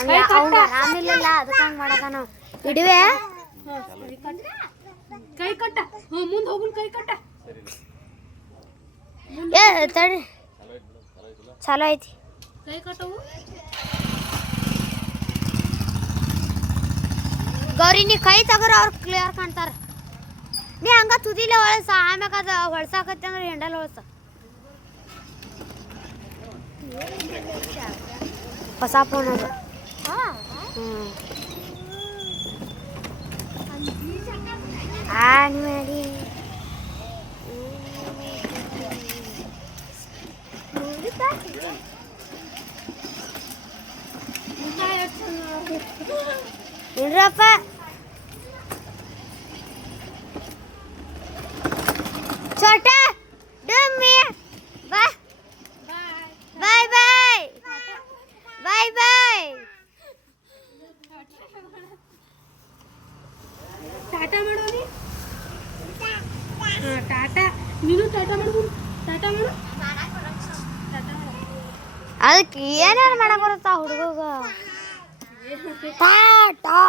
ಆರಾಮಿಲ್ಲ ಅದಕ್ಕೆ ಹಂಗೆ ಮಾಡಕ ನಾವು ಇಡುವೆ ಕೈ ಕಟ್ಟ ಮುಂದೆ ಹೋಗುನ್ ಕೈ ಕಟ್ಟ ಏ ತಡಿ ಚಲೋ ಐತಿ ಕೈ ಕಟ್ಟವು ಗೌರಿ ನೀ ಕೈ ತಗೋರ ಅವ್ರು ಕ್ಲಿಯರ್ ಕಾಣ್ತಾರ ನೀ ಹಂಗ ತುದಿಲೆ ಹೊಳಸ ಆಮ್ಯಾಗ ಅದು ಹೊಳ್ಸಾಕತ್ತಿ ಅಂದ್ರೆ ಹೆಂಡಲ್ ಹೊಳ್ಸ ಹೊಸ ಫೋನ್ ಅದು ಆನ್ ಮಾಡಿ ಇಡ್ರಪ್ಪ छोटा dummy bye bye bye bye bye tata ಮಾಡೋನಿ ಟಾಟಾ ನೀನು ಟಾಟಾ ಮಾಡು ಟಾಟಾ ಮಾಡು ಅದಕ್ಕೆ ಏನಾರು ಮಾಡಕ್ ಬರುತ್ತಾ ಹುಡುಗ ಟಾಟಾ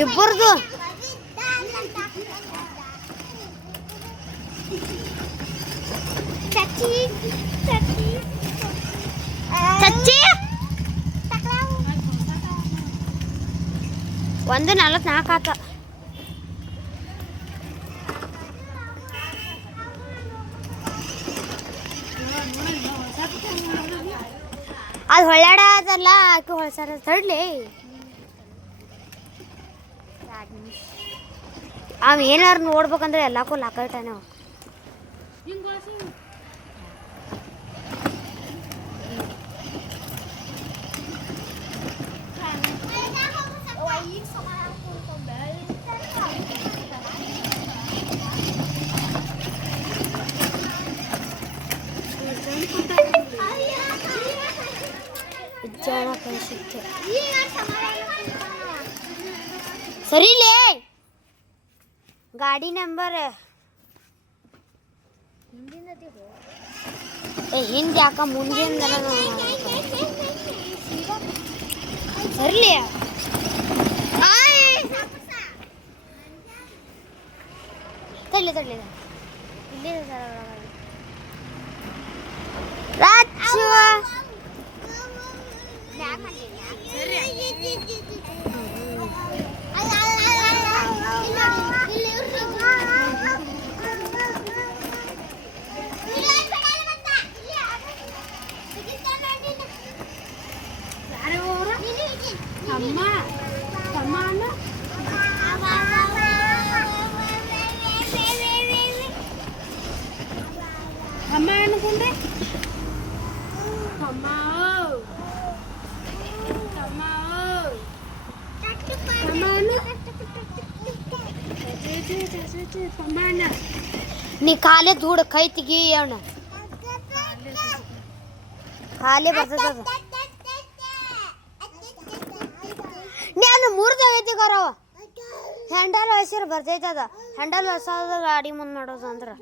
ಇಬ್ಬರದು ಚಚ್ಚಿ ಚಚ್ಚಿ ಚಚ್ಚಿ 1:44 ಆತ ಅದು ಹೊಳ್ಯಾಡ ಅದಲ್ಲ ಆಕೆ ಹೊಳ್ಸಾರ ತಡ್ಲಿ ಅವ್ ಏನಾರು ನೋಡ್ಬೇಕಂದ್ರೆ ಎಲ್ಲಕ್ಕೂ ಲಾಕೈಟಾನೆ ಅವ ಜನ ಕಳಿಸುತ್ತೆ ಸರಿಲೇ ಗಾಡಿ ನಂಬರ್ ಹಿಂದೆ ಯಾಕ ಮುಂದಿನ ಸರಿಲೇ ತಡ್ಲಿ ತಡ್ಲಿ ಇಲ್ಲಿ ರಾಜು ಅಮ್ಮ ಅಮ್ಮ ಅಣ್ಣ ಅಮ್ಮ ಅನ್ಕೊಂಡೆ ಅಮ್ಮ ಅಮ್ಮ ಅಮ್ಮ ನೀ ಕಾಲೇ ಧೂಡ ಕೈ ತೆಗಿ ಅವನ ಕಾಲೇ ಬರ್ತದ ನೀ ಅಲ್ಲಿ ಮುರಿದೈತಿ ಗರವ ಹ್ಯಾಂಡಲ್ ಹಸಿರು ಬರ್ತೈತದ ಹ್ಯಾಂಡಲ್ ಹೊಸದ ಗಾಡಿ ಮುಂದೆ ಮಾಡೋದು ಅಂದ್ರೆ